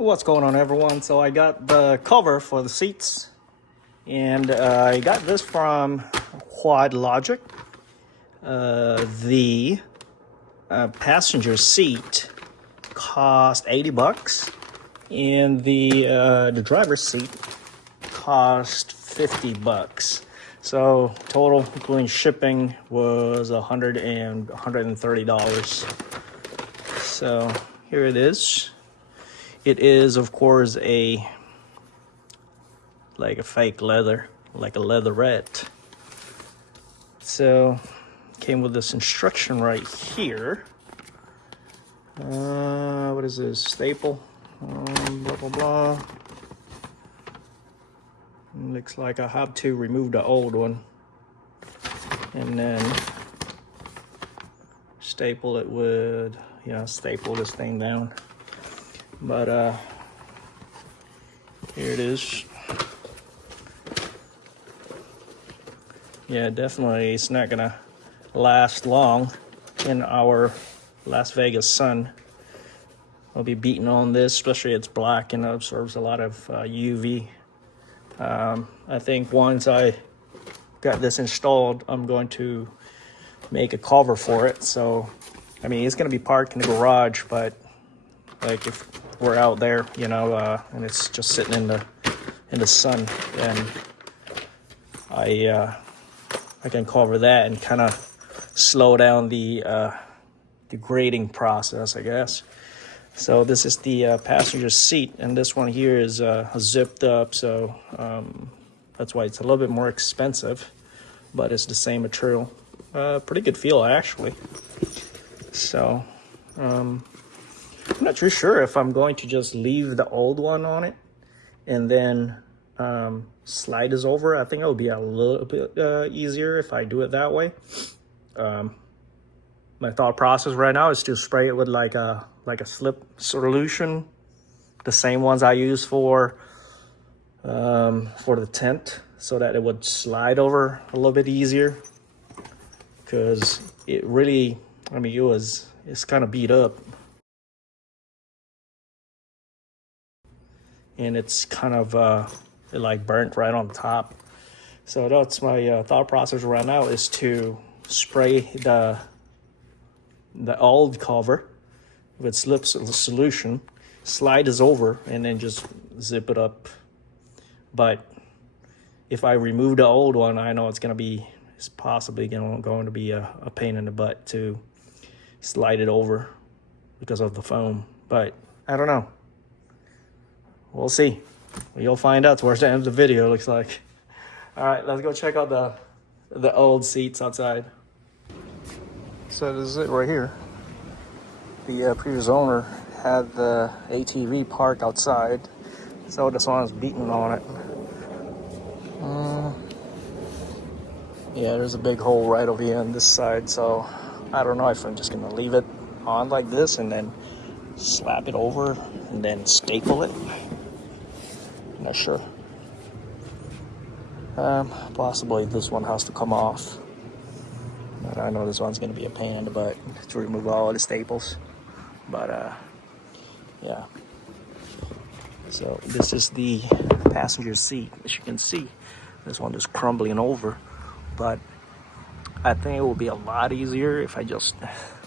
What's going on, everyone? So I got the cover for the seats, and I got this from Quad Logic. The passenger seat cost $80, and the driver's seat cost $50. So total, including shipping, was $130. So here it is. It is, of course, like a fake leather, like a leatherette. So came with this instruction right here. What is this? Staple. Blah blah blah. Looks like I have to remove the old one and then staple it with, staple this thing down. But here it is. Yeah, definitely it's not gonna last long in our Las Vegas sun. I'll be beating on this, especially it's black and it absorbs a lot of UV. I think once I got this installed, I'm going to make a cover for it. So, I mean, it's gonna be parked in the garage, but like if we're out there, and it's just sitting in the sun, then I can cover that and kind of slow down the grading process, I guess. So this is the passenger seat, and this one here is zipped up, so that's why it's a little bit more expensive, but it's the same material. Pretty good feel, actually. So I'm not too sure if I'm going to just leave the old one on it and then slide this over. I think it would be a little bit easier if I do it that way. My thought process right now is to spray it with like a slip solution, the same ones I use for the tent, so that it would slide over a little bit easier. Because it really, it's kind of beat up. And it's kind of like burnt right on top. So that's my thought process right now, is to spray the old cover with slip solution, slide this over, and then just zip it up. But if I remove the old one, I know it's possibly going to be a pain in the butt to slide it over because of the foam. But I don't know. We'll see. You'll find out towards the end of the video, looks like. All right, let's go check out the old seats outside. So this is it right here. The previous owner had the ATV parked outside, so this one's beating on it. Yeah, there's a big hole right over here on this side, so I don't know if I'm just gonna leave it on like this and then slap it over and then staple it. Not sure. Possibly this one has to come off. But I know this one's going to be a pain in the butt to remove all the staples. But yeah. So this is the passenger seat. As you can see, this one is crumbling over. But I think it will be a lot easier if I just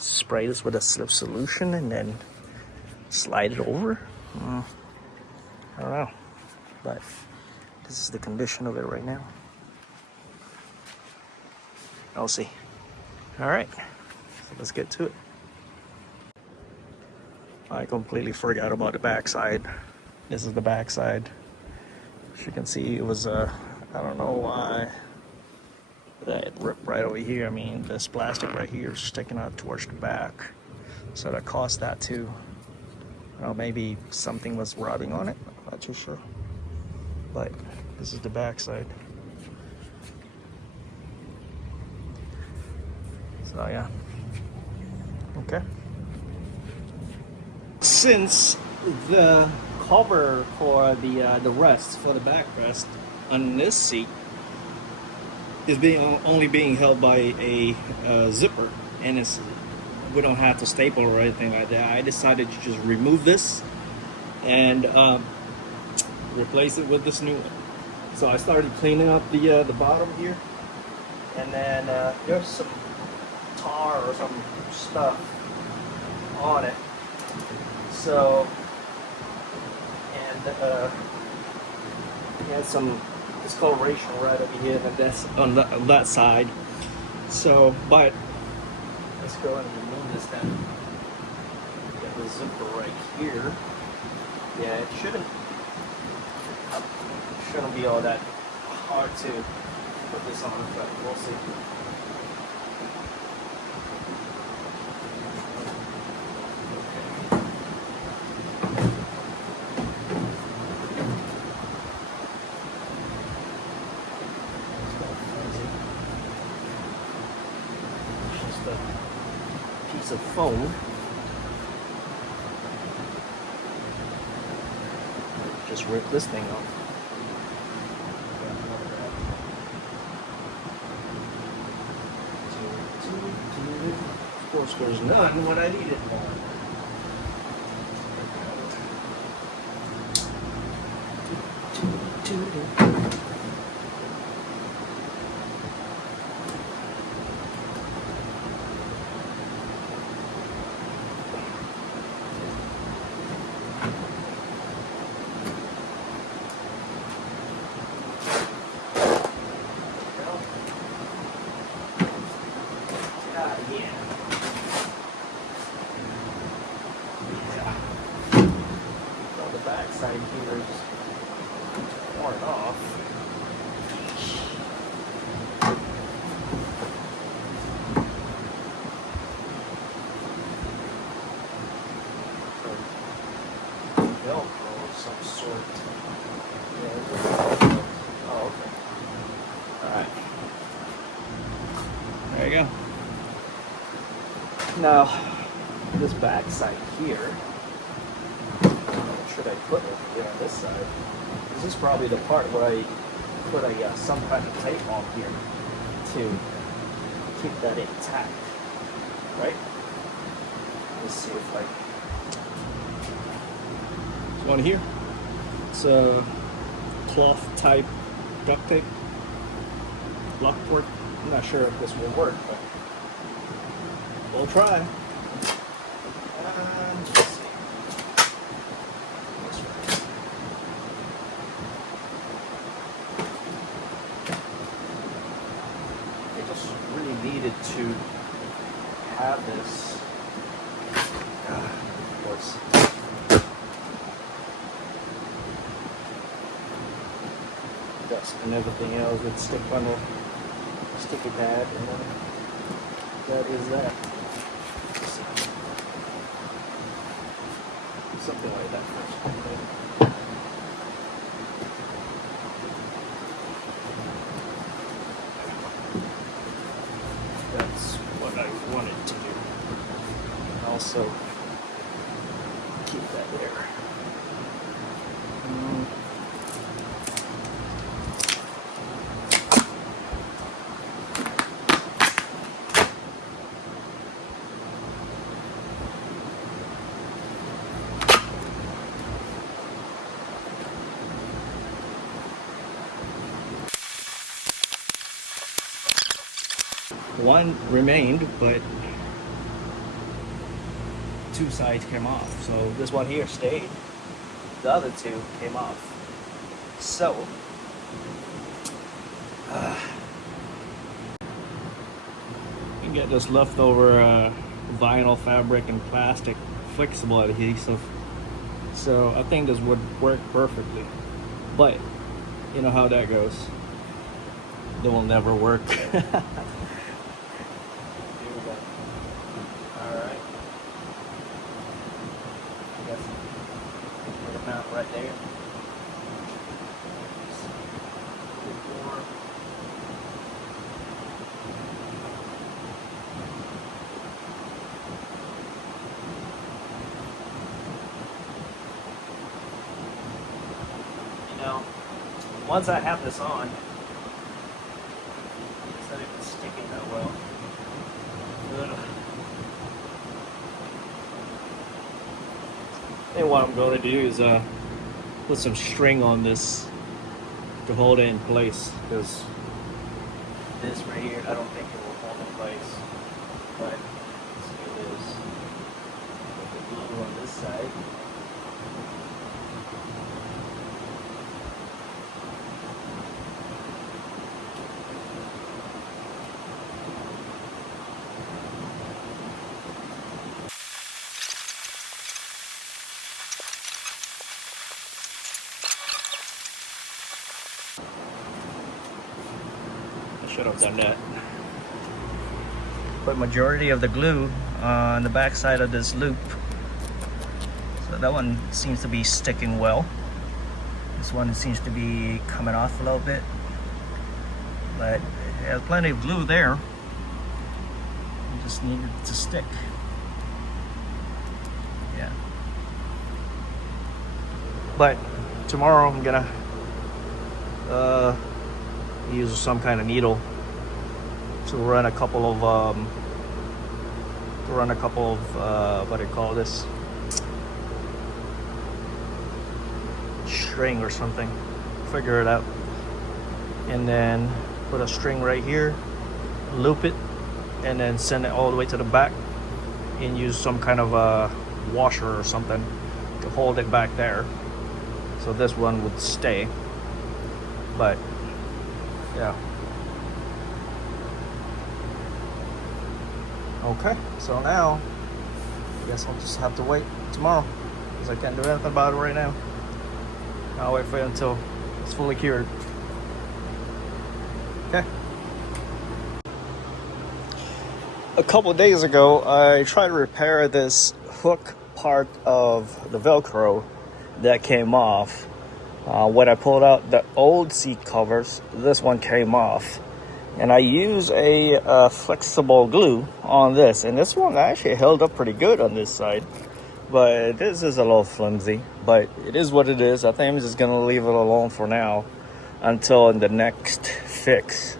spray this with a slip solution and then slide it over. I don't know. But this is the condition of it right now. I'll see. All right, so let's get to it. I completely forgot about the backside. This is the backside. As you can see, it was I don't know why that ripped right over here. I mean, this plastic right here is sticking out towards the back, so that caused that too. Maybe something was rubbing on it. I'm not too sure. But this is the backside. So yeah. Okay. Since the cover for the rest, for the backrest on this seat is only being held by a zipper, and we don't have to staple or anything like that, I decided to just remove this and replace it with this new one. So I started cleaning up the bottom here, and then there's some tar or some stuff on it. So, and he has some discoloration right over here, and that's on that side. So, but let's go ahead and remove this then. Get the zipper right here. Yeah, it shouldn't be all that hard to put this on, but we'll see. Piece of foam. Just rip this thing off. Of course, there's none when I needed one. Side here is worn off. Velcro of some sort. Yeah, oh, okay. Alright. There you go. Now, this back side here. Should I put it here on this side? This is probably the part where I put some kind of tape on here to keep that intact, right? Let's see if I. This one here. It's a cloth type duct tape, Lockport. I'm not sure if this will work, but we'll try. Needed to have this, of course. Dust and everything else would stick on a sticky pad, and then that is that. Something like that first. Wanted to do. Also, keep that there. One remained, but two sides came off. So this one here stayed. The other two came off. So you can get this leftover vinyl fabric and plastic flexible adhesive. So I think this would work perfectly. But you know how that goes. It will never work. Right there. You know, once I have this on, it's not even sticking that well. And what I'm going to do is put some string on this to hold it in place, because this right here, I don't think it will hold in place. But let's do this. Put the glue on this side. I should have done that. Put majority of the glue on the back side of this loop. So that one seems to be sticking well. This one seems to be coming off a little bit, but it has plenty of glue there. You just need it to stick. Yeah. But tomorrow I'm gonna use some kind of needle to run a couple of what do you call this, string or something, figure it out, and then put a string right here, loop it, and then send it all the way to the back, and use some kind of a washer or something to hold it back there, so this one would stay. But yeah. Okay, so now I guess I'll just have to wait tomorrow, because I can't do anything about it right now. I'll wait for it until it's fully cured. Okay. A couple of days ago, I tried to repair this hook part of the Velcro that came off. When I pulled out the old seat covers, this one came off. And I use a flexible glue on this, and this one actually held up pretty good on this side, but this is a little flimsy, but it is what it is. I think I'm just gonna leave it alone for now until the next fix.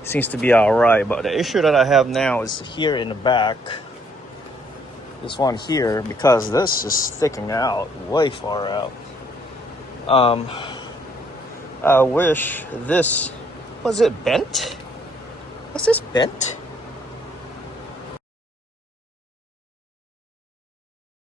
It seems to be all right, but the issue that I have now is here in the back, this one here, because this is sticking out way far out. I wish this, was it bent? Was this bent?